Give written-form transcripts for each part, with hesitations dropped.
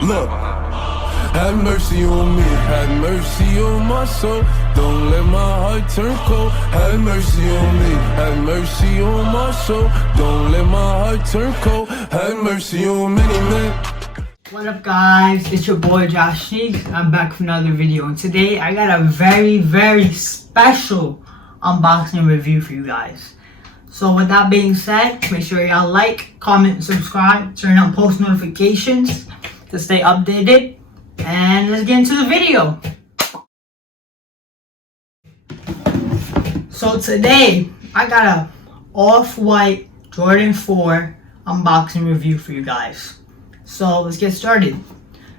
Look, have mercy on me, have mercy on my soul. Don't let my heart turn cold. Have mercy on me, have mercy on my soul. Don't let my heart turn cold. Have mercy on many men. What up guys, it's your boy Josh Sneaks. I'm back with another video, and today I got a very special unboxing review for you guys. So with that being said, make sure y'all like, comment, subscribe, turn on post notifications to stay updated, and let's get into the video. So today I got a off-white Jordan 4 unboxing review for you guys. So let's get started.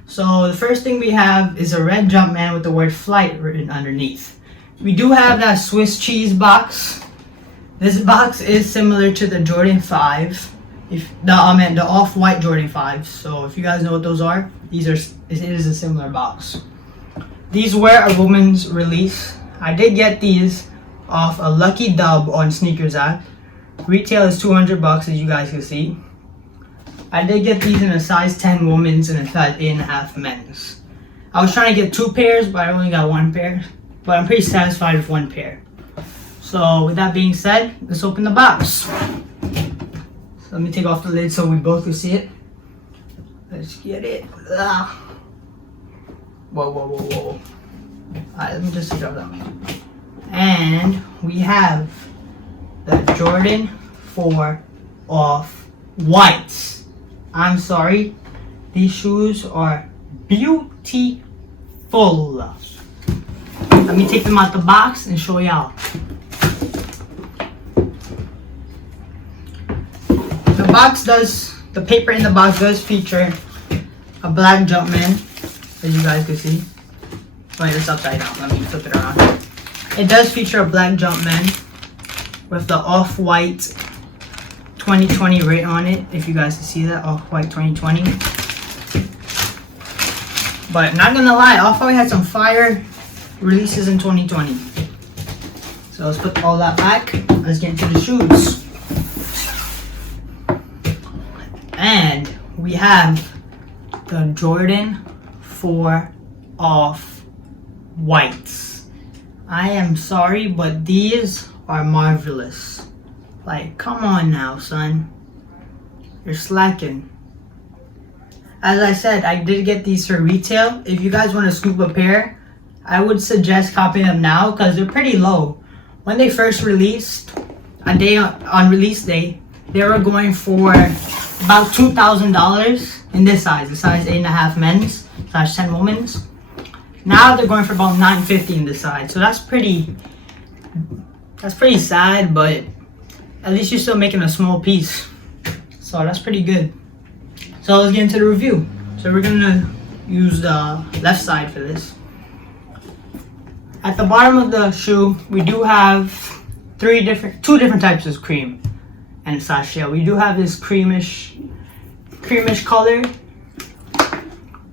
So the first thing we have is a red Jumpman with the word flight written underneath. We do have that Swiss cheese box. This box is similar to the Jordan 5, the off-white Jordan 5. So if you guys know what those are, it is a similar box. These were a woman's release. I did get these off a Lucky Dub on Sneakers app. Retail is $200 as you guys can see. I did get these in a size 10 women's and a size 8.5 men's. I was trying to get 2 pairs, but I only got 1 pair. But I'm pretty satisfied with 1 pair. So with that being said, let's open the box. So let me take off the lid so we both can see it. Let's get it. Whoa. Alright, let me just take it off that way. And we have the Jordan 4 off-whites. I'm sorry, these shoes are beautiful. Let me take them out the box and show y'all. The paper in the box does feature a black Jumpman, as you guys can see. Wait, it's upside down. Let me flip it around. It does feature a black Jumpman with the off-white 2020 written on it, if you guys can see that, off-white 2020. But not gonna lie, Off-White had some fire releases in 2020. So let's put all that back. Let's get into the shoes. And we have the Jordan 4 off-whites. I am sorry, but these are marvelous. Like, come on now, son. You're slacking. As I said, I did get these for retail. If you guys want to scoop a pair, I would suggest copying them now because they're pretty low. When they first released, on release day, they were going for about $2,000 in this size, the size 8.5 men's, size 10 women's. Now they're going for about $950 in this size. So that's pretty sad, but at least you're still making a small piece. So that's pretty good. So let's get into the review. So we're gonna use the left side for this. At the bottom of the shoe, we do have two different types of cream and slash shell. We do have this creamish color.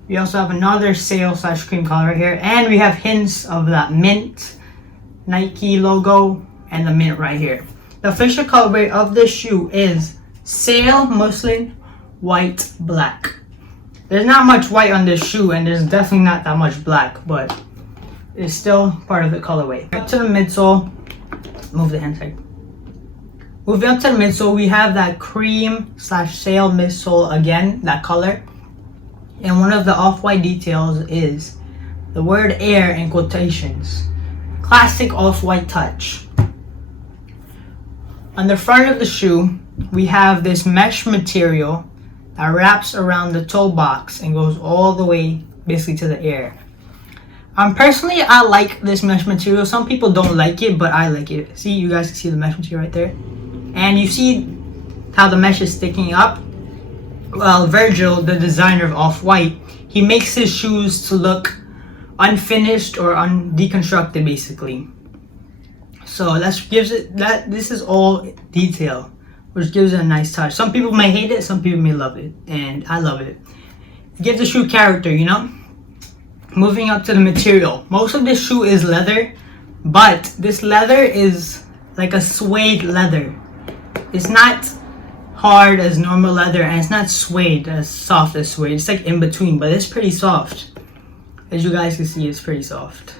We also have another sail slash cream color right here, and we have hints of that mint Nike logo and the mint right here. The official colorway of this shoe is sail muslin white black. There's not much white on this shoe, and there's definitely not that much black, but it's still part of the colorway. Up to the midsole, move the hand side. Moving up to the midsole, we have that cream slash sail midsole again, that color. And one of the off-white details is the word air in quotations. Classic off-white touch. On the front of the shoe, we have this mesh material that wraps around the toe box and goes all the way basically to the air. Personally, I like this mesh material. Some people don't like it, but I like it. See, you guys can see the mesh material right there. And you see how the mesh is sticking up. Well, Virgil, the designer of Off-White, he makes his shoes to look unfinished or deconstructed basically. So this is all detail, which gives it a nice touch. Some people may hate it, some people may love it, and I love it. It gives the shoe character, you know? Moving up to the material. Most of this shoe is leather, but this leather is like a suede leather. It's not hard as normal leather, and it's not suede as soft as suede. It's like in between, but it's pretty soft. As you guys can see, it's pretty soft.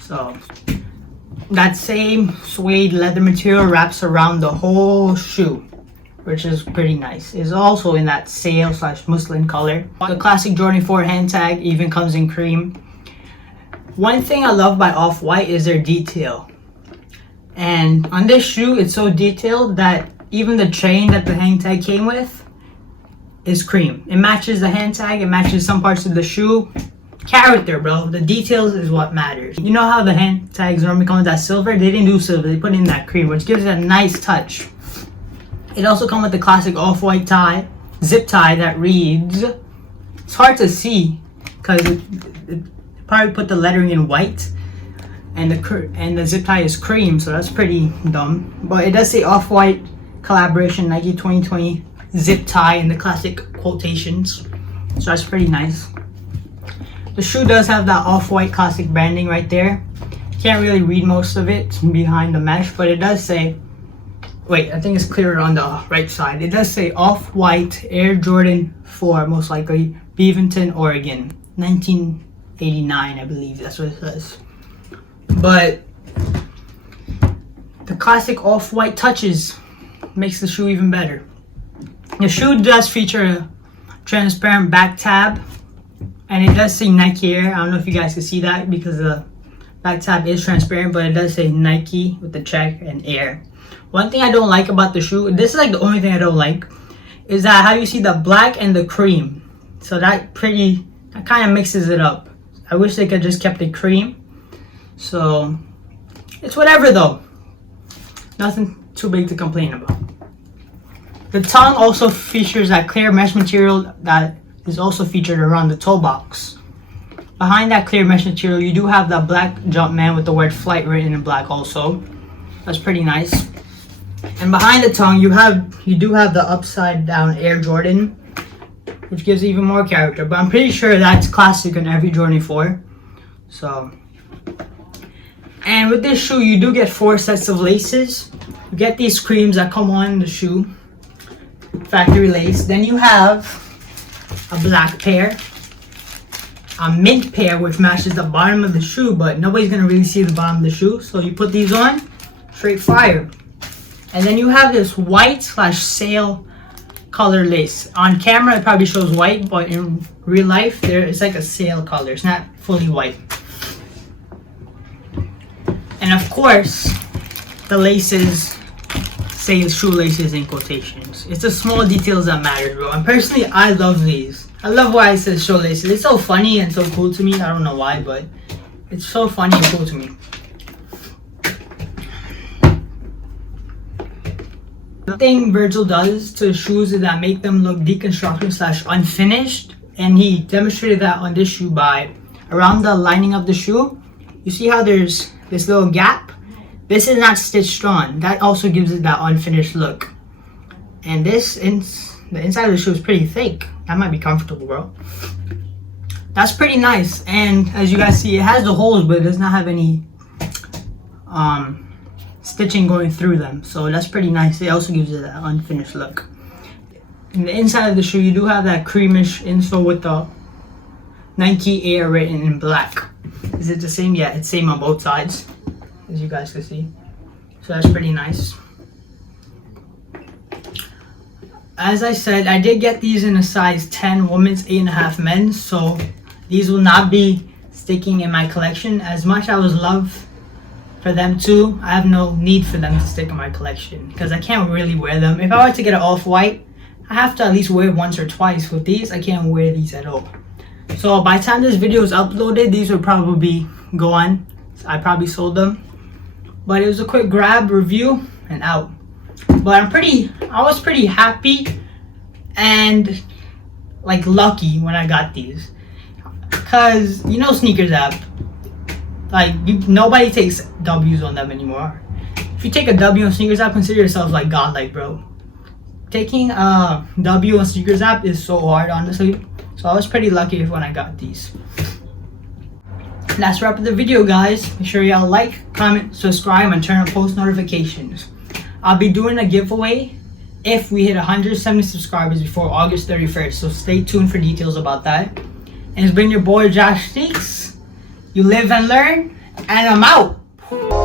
So that same suede leather material wraps around the whole shoe, which is pretty nice. It's also in that sail/muslin color. The classic Jordan 4 hand tag even comes in cream. One thing I love by Off-White is their detail. And on this shoe, it's so detailed that even the chain that the hand tag came with is cream. It matches the hand tag, it matches some parts of the shoe. Character, bro. The details is what matters. You know how the hand tags normally come with that silver? They didn't do silver, they put in that cream, which gives it a nice touch. It also comes with the classic Off-White tie, zip tie that reads, it's hard to see because it probably put the lettering in white, and the zip tie is cream, so that's pretty dumb. But it does say Off-White collaboration Nike 2020 zip tie in the classic quotations, so that's pretty nice. The shoe does have that Off-White classic branding right there. Can't really read most of it behind the mesh, but it does say, wait, I think it's clearer on the right side. It does say Off-White Air Jordan 4, most likely Beaverton, Oregon, 1989, I believe that's what it says. But the classic Off-White touches makes the shoe even better. The shoe does feature a transparent back tab, and it does say Nike Air. I don't know if you guys can see that because the back tab is transparent, but it does say Nike with the check and Air. One thing I don't like about the shoe, this is like the only thing I don't like, is that how you see the black and the cream. So that kind of mixes it up. I wish they could just kept it cream. So it's whatever though. Nothing too big to complain about. The tongue also features that clear mesh material that is also featured around the toe box. Behind that clear mesh material, you do have that black Jumpman with the word flight written in black also. That's pretty nice. And behind the tongue, you do have the upside down Air Jordan, which gives even more character. But I'm pretty sure that's classic on every Jordan 4. So, and with this shoe, you do get 4 sets of laces. You get these creams that come on the shoe, factory lace. Then you have a black pair, a mint pair, which matches the bottom of the shoe, but nobody's gonna really see the bottom of the shoe. So you put these on, straight fire. And then you have this white/sail color lace. On camera, it probably shows white, but in real life, it's like a sail color. It's not fully white. And of course, the laces say shoelaces in quotations. It's the small details that matter, bro. And personally, I love these. I love why it says shoelaces. It's so funny and so cool to me. I don't know why, but it's so funny and cool to me. The thing Virgil does to shoes is that make them look deconstructed/unfinished, and he demonstrated that on this shoe by around the lining of the shoe. You see how there's this little gap? This is not stitched on. That also gives it that unfinished look. And the inside of the shoe is pretty thick. That might be comfortable, bro. That's pretty nice. And as you guys see, it has the holes, but it does not have any stitching going through them, so that's pretty nice. It also gives it that unfinished look. In the inside of the shoe, you do have that creamish insole with the Nike Air written in black. Is it the same? Yeah, it's same on both sides, as you guys can see. So that's pretty nice. As I said, I did get these in a size 10 women's, 8.5 men's, so these will not be sticking in my collection. As much I would love for them to, I have no need for them to stick in my collection because I can't really wear them. If I were to get an Off-White, I have to at least wear it once or twice. With these, I can't wear these at all. So by the time this video is uploaded, these will probably be gone. I probably sold them. But it was a quick grab, review, and out. But I was pretty happy and like lucky when I got these. Cause you know Sneakers app, like nobody takes W's on them anymore. If you take a W on Sneakers app, consider yourself like godlike, bro. Taking a W on Sneakers app is so hard, honestly. So I was pretty lucky when I got these. That's a wrap of the video, guys. Make sure y'all like, comment, subscribe, and turn on post notifications. I'll be doing a giveaway if we hit 170 subscribers before August 31st. So stay tuned for details about that. And it's been your boy Josh Steaks. You live and learn, and I'm out.